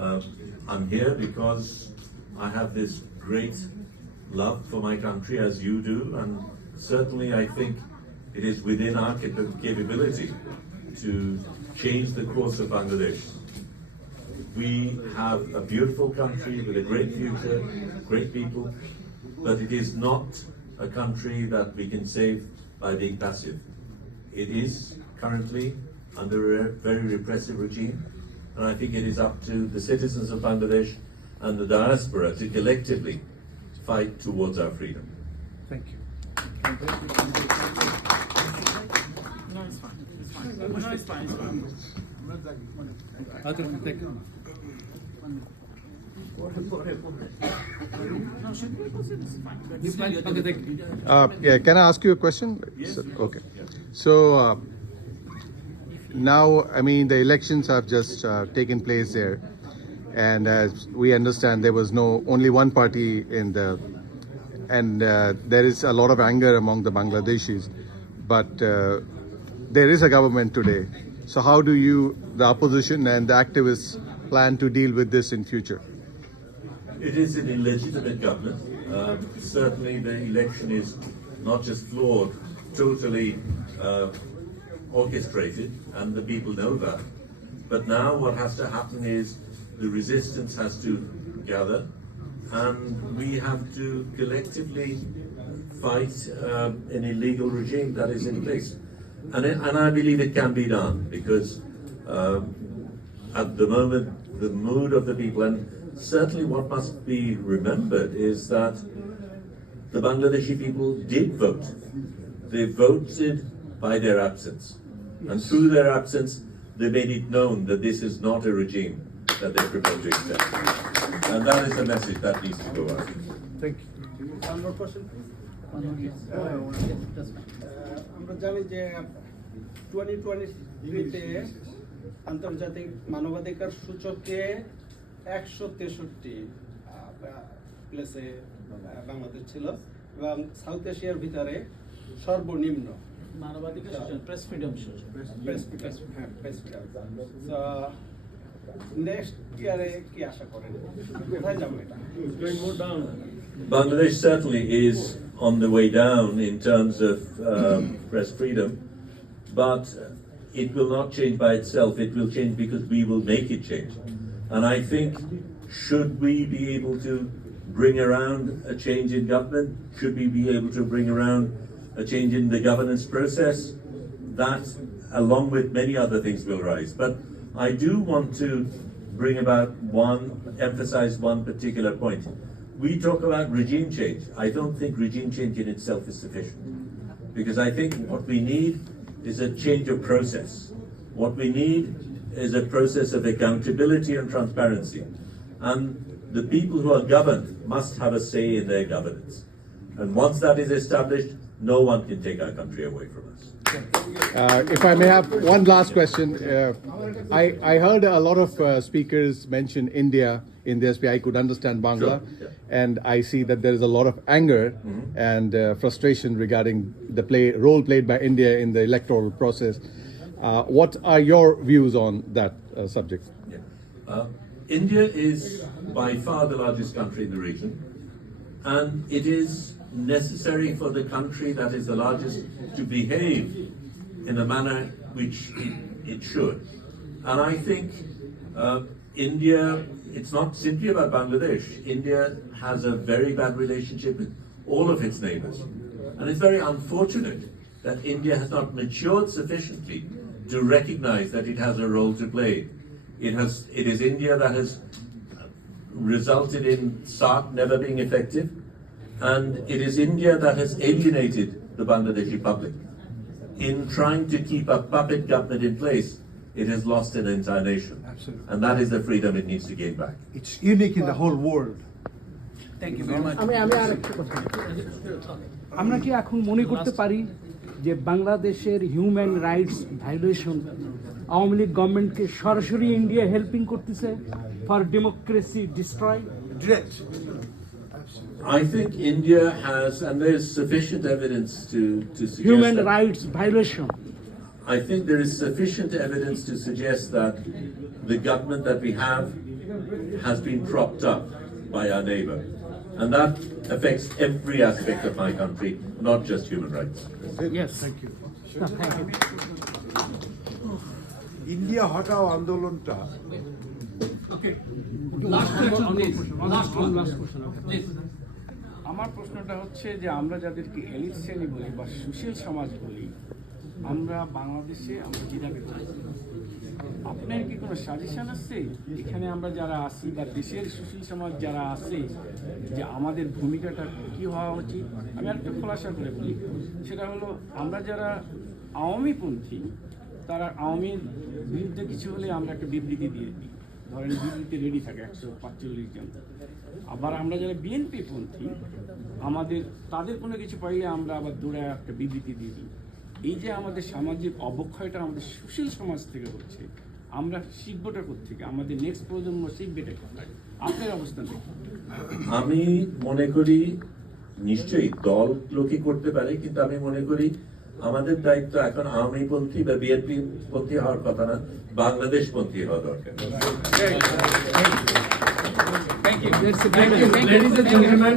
I'm here because I have this great love for my country, as you do, and certainly I think it is within our capability to change the course of Bangladesh. We have a beautiful country with a great future, great people, but it is not a country that we can save by being passive. It is currently under a very repressive regime, and I think it is up to the citizens of Bangladesh and the diaspora to collectively fight towards our freedom. Thank you. No, it's fine. It's fine. No, it's fine. It's fine. Thank you. No, should we proceed? It's fine. It's fine. Okay, thank you. Yeah, can I ask you a question? Yes. Okay. So now, I mean, the elections have just taken place there, and as we understand, there was only one party in the, and there is a lot of anger among the Bangladeshis, but there is a government today. So how do you, the opposition and the activists, plan to deal with this in future? It is an illegitimate government. Certainly the election is not just flawed, totally orchestrated, and the people know that. But now what has to happen is the resistance has to gather, and we have to collectively fight an illegal regime that is in place. And I believe it can be done, because at the moment, the mood of the people, and certainly what must be remembered is that the Bangladeshi people did vote. They voted by their absence. And through their absence, they made it known that this is not a regime that they propose to accept. And that is the message that needs to go out. Thank you. One more question, please. আমরা জানি যে 2023-তে আন্তর্জাতিক মানবাধিকার সূচকে 163 প্লেসে বাংলাদেশ ছিল, এবং south এশিয়ার ভিতরে সর্বনিম্ন মানবাধিকার press freedom press freedom. So next ইয়ারে কি আশা করেন, কোথায় যাবে এটা? Bangladesh certainly is on the way down in terms of press freedom, but it will not change by itself. It will change because we will make it change. And I think, should we be able to bring around a change in government, should we be able to bring around a change in the governance process, that, along with many other things, will rise. But I do want to emphasize one particular point. We talk about regime change. I don't think regime change in itself is sufficient, because I think what we need is a change of process. What we need is a process of accountability and transparency. And the people who are governed must have a say in their governance. And once that is established, no one can take our country away from us. If I may have one last question. I heard a lot of speakers mention India in their speech. I could understand Bangla, Sure, yeah. and I see that there is a lot of anger and frustration regarding the role played by India in the electoral process. What are your views on that subject? Yeah. India is by far the largest country in the region, and it is necessary for the country that is the largest to behave in a manner which it should. And I think India, it's not simply about Bangladesh. India has a very bad relationship with all of its neighbors. And it's very unfortunate that India has not matured sufficiently to recognize that it has a role to play. It is India that has resulted in SARC never being effective, and it is India that has alienated the Bangladeshi public. In trying to keep a puppet government in place, it has lost an entire nation. Absolutely. And that is the freedom it needs to gain back. It's unique in the whole world. Thank you very much. আমি আরেকটা কথা, আমরা কি এখন মনে করতে পারি যে বাংলাদেশের human rights violation Awami League গভর্নমেন্টকে সরাসরি ইন্ডিয়া হেল্পিং করতেছে for democracy destroy? Direct. I think India has, and there's sufficient evidence to suggest human that, rights violation I think there is sufficient evidence to suggest that the government that we have has been propped up by our neighbor. And that affects every aspect of my country, not just human rights. Yes. Thank you. Thank you. India হটাও আন্দোলনটা আমার প্রশ্নটা হচ্ছে যে আমরা যাদেরকে elite শ্রেণী বলি বা সুশীল সমাজ বলি, আমরা বাংলাদেশে আমরা দ্বিধাবিত। আপনার কি কোনো সাজেশন আছে এখানে আমরা যারা আছি বা দেশের সুশীল সমাজ যারা আছে যে আমাদের ভূমিকাটা কি হওয়া উচিত? আমি আরেকটু খোলাসা করে বলি, সেটা হলো আমরা যারা আওয়ামীপন্থী তারা আওয়ামীর বিরুদ্ধে কিছু হলে আমরা একটা বিবৃতি দিয়ে দিই, ধরেন বিবৃতি রেডি থাকে 145 জন। আবার আমরা যারা বিএনপি পন্থী আমাদের তাদের কোনো কিছু পাইলে আমরা আবার দৌড়ায় একটা বিবৃতি দিয়ে দিই। এই যে আমাদের সামাজিক অবক্ষয়টা আমাদের সুশীল সমাজ থেকে হচ্ছে, আমরা শিখবোটা কোত্থেকে? আমাদের নেক্সট প্রজন্ম শিখবেটা কোথায়? আপনার অবস্থান কি? আমি মনে করি নিশ্চয়ই দল লোকে করতে পারে, কিন্তু আমি মনে করি আমাদের দায়িত্ব এখন আওয়ামী পন্থী বা বিএনপি পন্থী হওয়ার কথা না, বাংলাদেশ পন্থী হওয়া দরকার। Thank you. Ladies and gentlemen,